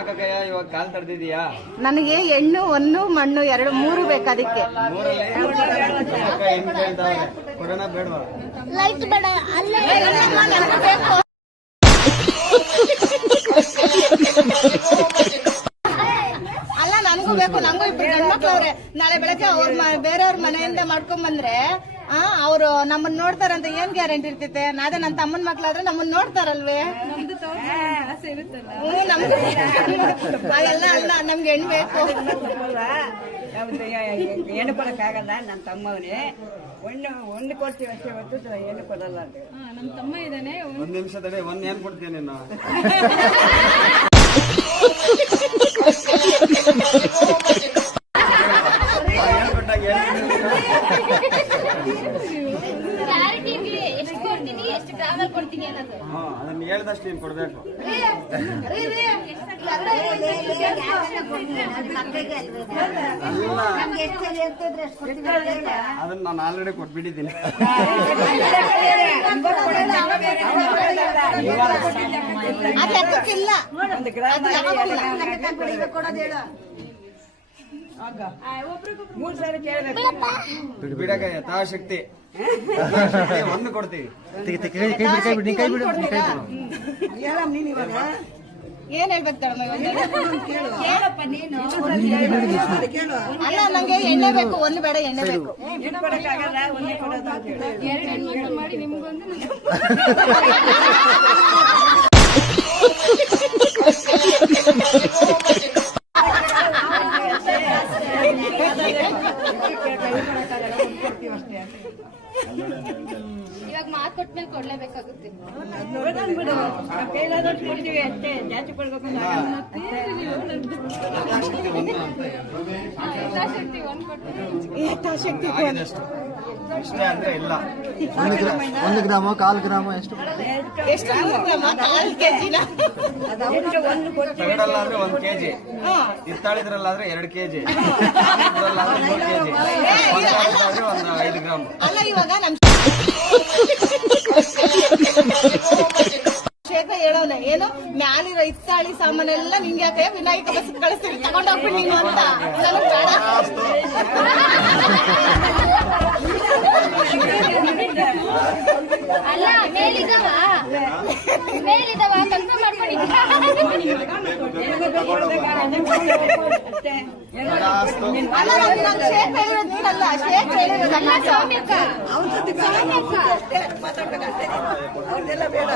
ಯಾಕಯ್ಯ ಇವಾಗ ಕಾಲ್ ತಡೆದಿದ್ಯಾ? ನನಗೆ ಹೆಣ್ಣು ಒಂದು ಮಣ್ಣು ಎರಡು ಮೂರು ಬೇಕು. ಅದಕ್ಕೆ ಕೊಡೋಣ ಬೇಡವಾ? ಲೈಟ್ ಬೇಡ, ಅಲ್ಲೇ ನನಗೆ ಬೇಕು. ಅಲ್ಲ ನನಗೂ ಬೇಕು, ನಂಗೂ ಇಬ್ರು ಗಂಡ್ಮಕ್ಳವ್ರೆ. ನಾಳೆ ಬೆಳಗ್ಗೆ ಅವ್ರ ಬೇರೆಯವ್ರ ಮನೆಯಿಂದ ಮಾಡ್ಕೊಂಡ್ ಬಂದ್ರೆ ಅವ್ರು ನಮ್ಮನ್ನ ನೋಡ್ತಾರಂತ ಏನ್ ಗ್ಯಾರಂಟಿ ಇರ್ತೈತೆ? ಅದೇ ನನ್ನ ತಮ್ಮನ ಮಕ್ಳಾದ್ರೆ ನಮ್ಮನ್ನ ನೋಡ್ತಾರಲ್ವೇ? ಅದೆಲ್ಲ ಅಲ್ಲ, ನಮ್ಗೆ ಹೆಣ್ಣು ಬೇಕು. ಏನು ಕೊಡಕ್ಕಾಗಲ್ಲ. ನನ್ನ ತಮ್ಮವನೇ ಒಂದು ಕೊಡ್ತೀವಿ ಅಷ್ಟೇ, ಹೊತ್ತು ಏನು ಕೊಡಲ್ಲ. ನಮ್ಮ ತಮ್ಮ ಇದ್ದಾನೆ. ಒಂದ್ ನಿಮಿಷ ತಡೆ, ಒಂದ್ ಏನ್ ಕೊಡ್ತೀಯ ನೀನು? ಅದನ್ನ ಹೇಳ್ದಷ್ಟು ನೀನ್ ಕೊಡ್ಬೇಕು. ಅದನ್ನ ನಾನು ಆಲ್ರೆಡಿ ಕೊಟ್ಬಿಟ್ಟಿದ್ದೀನಿ. ಬಿಡಕ ಯಥಾಶಕ್ತಿ ಒಂದು ಕೊಡ್ತೀವಿ. ಏನ್ ಹೇಳ್ಬೇಕು? ಅಲ್ಲ, ನಂಗೆ ಎಣ್ಣೆ ಬೇಕು, ಒಂದು ಬೇಡ, ಎಣ್ಣೆ ಬೇಕು. ಮಾಡಿ ನಿಮ್ಗೊಂದು ಇವಾಗ ಮಾತು ಕೊಟ್ಮೇಲೆ ಕೊಡ್ಲೇಬೇಕಾಗುತ್ತೆ. ಕೊಡ್ತೀವಿ ಅಷ್ಟೇ, ಜಾಸ್ತಿ ಕೊಡ್ಬೇಕು. ಇಷ್ಟೇ ಅಂದ್ರೆ ಇಲ್ಲ. 1 ಗ್ರಾಮ 1/4 ಗ್ರಾಮ ಎಷ್ಟು? ಎಷ್ಟು? 1 ಕೆಜಿನ? ತಗಡಲ್ಲಾದ್ರೆ 1 ಕೆಜಿ, ಹಿತ್ತಾಳಿದ್ರಲ್ಲಾದ್ರೆ 2 ಕೆಜಿ, ಇದ್ರಲ್ಲಾದ್ರೆ 3 ಕೆಜಿ, ಒಂದು 5 ಗ್ರಾಮ್. ಅಲ್ಲ, ಇವಾಗ ನಮ್ ಶೇಖ ಹೇಳೋಣ ಏನು, ಮ್ಯಾಲಿರೋ ಹಿತ್ತಾಳಿ ಸಾಮಾನೆಲ್ಲ ನಿಂಗೆ ಯಾಕೆ ವಿನಾಯಕ ಬಸ್ ಕಳಿಸ್ತೀವಿ, ತಗೊಂಡೋಗ್ಬಿಡಿ ನೀನು ಅಂತ. ನನಗ್ ಬೇಡ. ಅಲ್ಲ, ಮೇಲಿದವ ಕನ್ಫರ್ಮ್ ಮಾಡ್ಕೊಂಡಿದ್ದ. ಅಲ್ಲ, ನಾನು ಶೇಖ ಹೇಳಿರೋದು ನೀನಲ್ಲ, ಶೇಖ ಹೇಳಿರೋದಲ್ಲ. ಸೌಮ್ಯಕ್ಕ ಅವ್ರದೆಲ್ಲ ಬೇಡ.